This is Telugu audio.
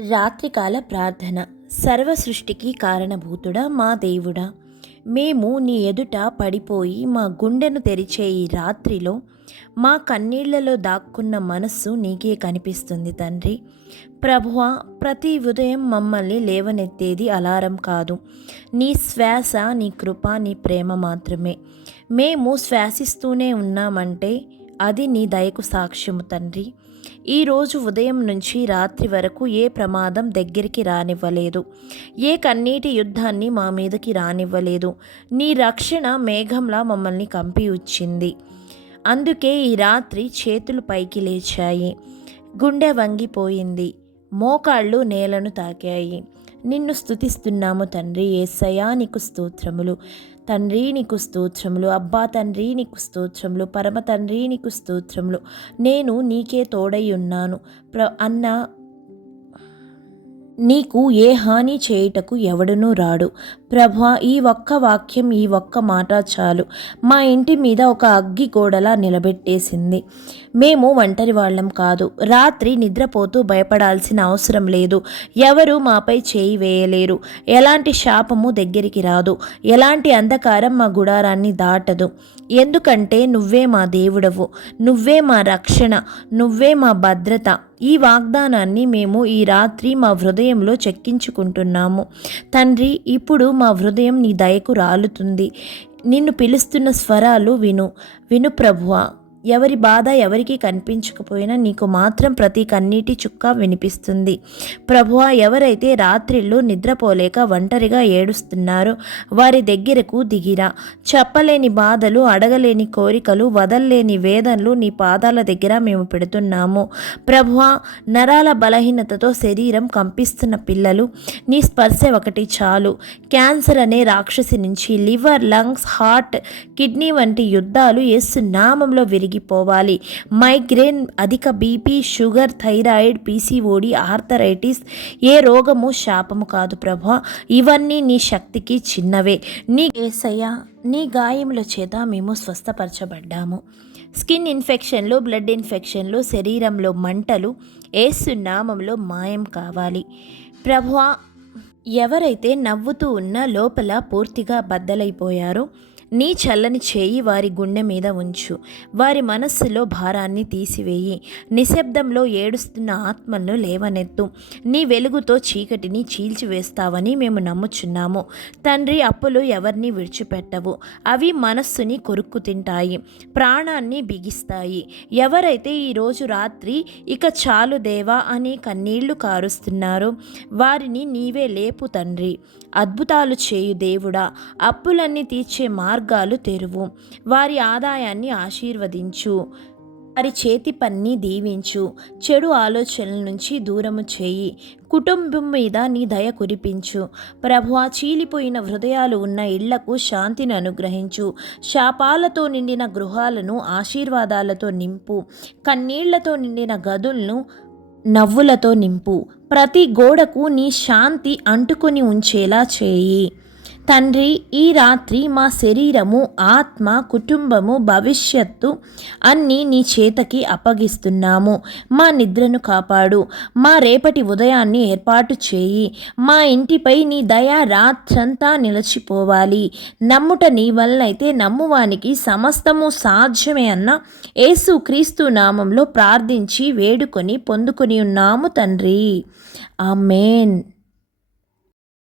రాత్రికాల ప్రార్థన. సర్వ సృష్టికి కారణభూతుడా మా దేవుడా. మేము నీ ఎదుట పడిపోయి మా గుండెను తెరిచే ఈ రాత్రిలో మా కన్నీళ్ళలో దాక్కున్న మనస్సు నీకే కనిపిస్తుంది తండ్రి. ప్రభువా ప్రతి ఉదయం మమ్మల్ని లేవనెత్తేది అలారం కాదు. నీ శ్వాస నీ కృప నీ ప్రేమ మాత్రమే. మేము శ్వాసిస్తూనే ఉన్నామంటే అది నీ దయకు సాక్ష్యము తండ్రి. ఈరోజు ఉదయం నుంచి రాత్రి వరకు ఏ ప్రమాదం దగ్గరికి రానివ్వలేదు. ఏ కన్నీటి యుద్ధాన్ని మా మీదకి రానివ్వలేదు. నీ రక్షణ మేఘంలా మమ్మల్ని కంపి వచ్చింది అందుకే ఈ రాత్రి చేతులు పైకి లేచాయి. గుండె వంగిపోయింది. మోకాళ్ళు నేలను తాకాయి. నిన్ను స్తుతిస్తున్నాము తండ్రి ఏసయా నీకు స్తోత్రములు. తండ్రి నీకు స్తోత్రములు. అబ్బా తండ్రి నీకు స్తోత్రములు. పరమ తండ్రి నీకు స్తోత్రములు. నేను నీకే తోడై ఉన్నాను. ప్ర అన్న నీకు ఏ హాని చేయుటకు ఎవడునూ రాడు. ప్రభా ఈ ఒక్క వాక్యం ఈ ఒక్క మాట చాలు. మా ఇంటి మీద ఒక అగ్గి గోడలా నిలబెట్టేసింది. మేము ఒంటరి వాళ్ళం కాదు. రాత్రి నిద్రపోతూ భయపడాల్సిన అవసరం లేదు. ఎవరు మాపై చేయి వేయలేరు. ఎలాంటి శాపము దగ్గరికి రాదు. ఎలాంటి అంధకారం మా గుడారాన్ని దాటదు. ఎందుకంటే నువ్వే మా దేవుడవు. నువ్వే మా రక్షణ. నువ్వే మా భద్రత. ఈ వాగ్దానాన్ని మేము ఈ రాత్రి మా హృదయంలో చెక్కించుకుంటున్నాము. తండ్రి ఇప్పుడు మా హృదయం నీ దయకు రాలుతుంది. నిన్ను పిలుస్తున్న స్వరాలు విను. విను ప్రభువా ఎవరి బాధ ఎవరికి కనిపించకపోయినా నీకు మాత్రం ప్రతి కన్నీటి చుక్క వినిపిస్తుంది. ప్రభువా ఎవరైతే రాత్రిళ్ళు నిద్రపోలేక ఒంటరిగా ఏడుస్తున్నారో వారి దగ్గరకు దిగిరా. చెప్పలేని బాధలు అడగలేని కోరికలు వదల్లేని వేదనలు నీ పాదాల దగ్గర మేము పెడుతున్నాము. ప్రభువా నరాల బలహీనతతో శరీరం కంపిస్తున్న పిల్లలు నీ స్పర్శ ఒకటి చాలు. క్యాన్సర్ అనే రాక్షసి నుంచి లివర్ లంగ్స్ హార్ట్ కిడ్నీ వంటి యుద్ధాలు యేసు నామంలో విరిగిపోవాలి. మైగ్రేన్ అధిక BP sugar thyroid PCOD arthritis ఏ రోగము శాపము కాదు ప్రభా. ఇవన్నీ నీ శక్తికి చిన్నవే. నీ ఏసయ్య నీ గాయముల చేత మేము స్వస్థపరచబడ్డాము. స్కిన్ ఇన్ఫెక్షన్లు బ్లడ్ ఇన్ఫెక్షన్లు శరీరంలో మంటలు ఏసు నామంలో మాయం కావాలి. ప్రభువా ఎవరైతే నవ్వుతూ ఉన్న లోపల పూర్తిగా బద్దలైపోయారో నీ చల్లని చేయి వారి గుండె మీద ఉంచు. వారి మనస్సులో భారాన్ని తీసివేయి. నిశ్శబ్దంలో ఏడుస్తున్న ఆత్మలను లేవనెత్తు. నీ వెలుగుతో చీకటిని చీల్చివేస్తావని మేము నమ్ముచున్నాము. తండ్రి అప్పులు ఎవరిని విడిచిపెట్టవు. అవి మనస్సుని కొరుక్కు తింటాయి. ప్రాణాన్ని బిగిస్తాయి. ఎవరైతే ఈరోజు రాత్రి ఇక చాలు దేవా అని కన్నీళ్ళు కారుస్తున్నారో వారిని నీవే లేపు తండ్రి. అద్భుతాలు చేయు దేవుడా. అప్పులన్నీ తీర్చే మార్గాలు తెరువు. వారి ఆదాయాన్ని ఆశీర్వదించు. వారి చేతి పన్ని దీవించు. చెడు ఆలోచనల నుంచి దూరము చేయి. కుటుంబం మీద నీ దయ కురిపించు. ప్రభువా చీలిపోయిన హృదయాలు ఉన్న ఇళ్ళకు శాంతిని అనుగ్రహించు. శాపాలతో నిండిన గృహాలను ఆశీర్వాదాలతో నింపు. కన్నీళ్ళతో నిండిన గదులను నవ్వులతో నింపు. ప్రతి గోడకు నీ శాంతి అంటుకొని ఉంచేలా చేయి. తండ్రి ఈ రాత్రి మా శరీరము ఆత్మ కుటుంబము భవిష్యత్తు అన్నీ నీ చేతకి అప్పగిస్తున్నాము. మా నిద్రను కాపాడు. మా రేపటి ఉదయాన్ని ఏర్పాటు చేయి. మా ఇంటిపై నీ దయ రాత్రంతా నిలిచిపోవాలి. నమ్ముట నీ వల్లైతే నమ్మువానికి సమస్తము సాధ్యమే అన్న యేసు క్రీస్తు నామంలో ప్రార్థించి వేడుకొని పొందుకొని ఉన్నాము తండ్రి. ఆమెన్.